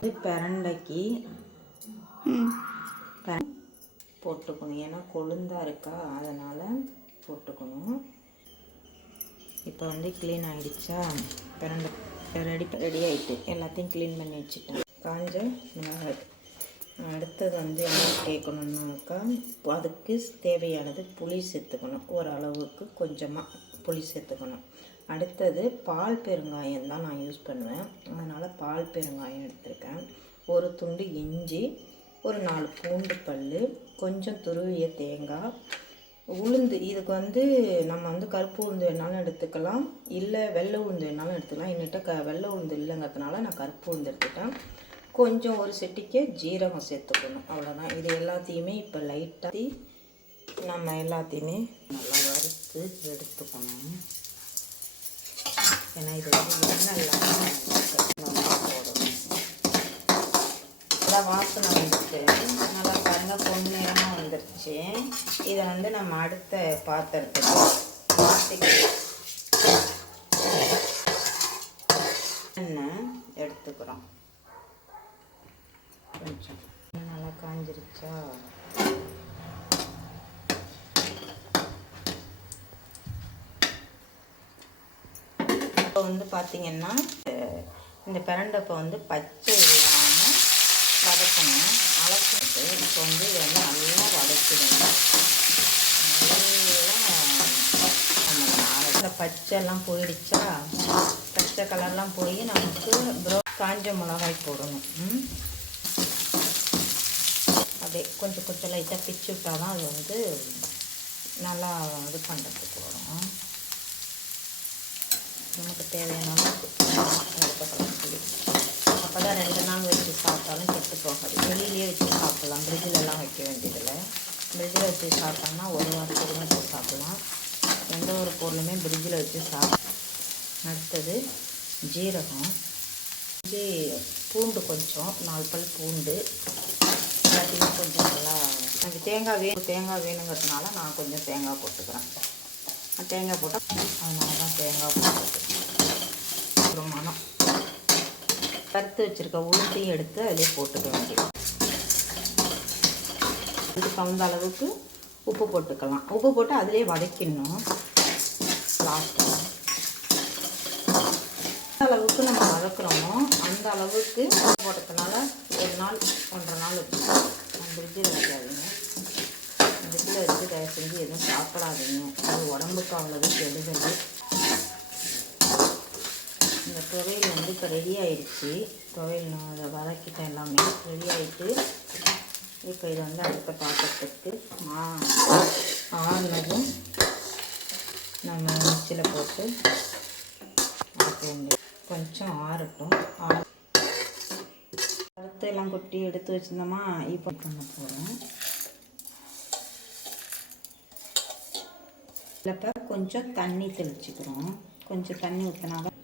இது பிரண்டைக்கு போட்டுக்கணும். ஏன்னா கொழுந்தா இருக்கா அதனால் போட்டுக்கணும். இப்போ வந்து க்ளீன் ஆகிடுச்சா பிரண்டை ரெடி ரெடி ஆகிட்டு எல்லாத்தையும் க்ளீன் பண்ணி வச்சுட்டேன். காஞ்ச மிளகாய். அடுத்தது வந்து என்ன கேட்கணுன்னாக்கா அதுக்கு தேவையானது புளி சேர்த்துக்கணும். ஓரளவுக்கு கொஞ்சமாக புளி சேர்த்துக்கணும். அடுத்தது பால் பெருங்காயம் தான் நான் யூஸ் பண்ணுவேன். அதனால் பால் பெருங்காயம் எடுத்திருக்கேன். ஒரு துண்டு இஞ்சி ஒரு நாலு பூண்டு பல் கொஞ்சம் துருவிய தேங்காய் உளுந்து இதுக்கு வந்து நம்ம வந்து கருப்பு உளுந்து வேணாலும் எடுத்துக்கலாம். இல்லை வெள்ளை உளுந்து வேணாலும் எடுத்துக்கலாம். என்கிட்ட க வெள்ளை உளுந்து இல்லைங்கிறதுனால நான் கருப்பு உளுந்து எடுத்துட்டேன் கொஞ்சம் ஒரு செட்டிக்கு ஜீரகம் சேர்த்துக்கணும். அவ்வளோதான் இது எல்லாத்தையுமே இப்போ லைட்டாக நம்ம எல்லாத்தையுமே நல்லா எடுத்துக்கணும் ஏன்னா இது வந்து எண்ணெய் இல்லாமல் நல்லா போடணும். நல்லா வாசனை வந்துட்டு நல்லா பாருங்க பொன்னிறமாக வந்துருச்சு. இதை வந்து நம்ம அடுத்த பாத்திரத்துக்கு மாற்றிக்கலாம் எண்ணெய் எடுத்துக்கிறோம் கொஞ்சம் நல்லா காஞ்சிருச்சா இப்போ வந்து பார்த்திங்கன்னா இந்த பிரண்டப்பை வந்து பச்சை இல்லாமல் வதக்கணும். அலக்கிட்டு இப்போ வந்து இதை வந்து நல்லா வதக்கிடணும். நல்லா நம்ம பச்சைலாம் போயிடுச்சா? பச்சை கலர்லாம் போய் நமக்கு ப்ரோ காஞ்ச மிளகாய் போடணும். அதே அப்படியே கொஞ்சம் கொஞ்சம் லைட்டாக பிச்சு விட்டால் தான் அது வந்து நல்லா இது பண்ணுறதுக்கு வரும். நமக்கு தேவையான அளவுக்கு எடுத்துக்கலாம் அப்போ தான் ரெண்டு நாள் வச்சு சாப்பிட்டாலும் கெட்டு போகாது. வெளியிலேயே வச்சு சாப்பிட்லாம். ஃப்ரிட்ஜிலலாம் வைக்க வேண்டியதில்லை. ஃப்ரிட்ஜில் வச்சு சாப்பிட்டோம்னா ஒரு வாரத்துக்கு வச்சு சாப்பிட்லாம். எந்த ஒரு பொருளுமே ஃப்ரிட்ஜில் வச்சு சாப்பிட் அடுத்தது ஜீரகம். இது பூண்டு கொஞ்சம் நாலு பல் பூண்டு. எல்லாத்தையும் கொஞ்சம் நல்லா எனக்கு தேங்காய் வேணும் தேங்காய் வேணுங்கிறதுனால நான் கொஞ்சம் தேங்காய் போட்டுக்கிறேன். தேங்காய் போட்டால் அதனால தான் தேங்காய் போட்டுக்கிறேன் ஒரு மனம் கருத்து வச்சுருக்க உளுந்தையும் எடுத்து அதிலே போட்டுக்க வேண்டியது. இது கவுந்த அளவுக்கு உப்பு போட்டுக்கலாம். உப்பு போட்டு அதிலே வதக்கிடணும். லாஸ்ட்டாக அளவுக்கு நம்ம வதக்குறோமோ அந்த அளவுக்கு போட்டதுனால ஒரு நாள் ஒன்றரை நாள் நம்ம ஃப்ரிட்ஜில் வைக்காதீங்க ஃப்ரிட்ஜில் வச்சு தயவு செஞ்சு எதுவும் சாப்பிடாதீங்க. அது உடம்புக்கு அவ்வளவு கெடுதல். இந்த துவையல் வந்து இப்போ ரெடி ஆயிடுச்சு. துவையல் நான் அதை வதக்கிட்டேன் எல்லாமே. ரெடி ஆகிட்டு இப்போ இது வந்து அடுத்த பாத்திரத்துக்கு மா ஆறுனதும் நம்ம மிக்சியில் போட்டு அரைக்க வேண்டியது. கொஞ்சம் ஆறட்டும். ஆற எல்லாம் கொட்டி எடுத்து வச்சுருந்தோமா இப்போ பண்ண போகிறோம் இல்லைப்ப கொஞ்சம் தண்ணி தெளிச்சுக்கிறோம். கொஞ்சம் தண்ணி ஊற்றினாலும்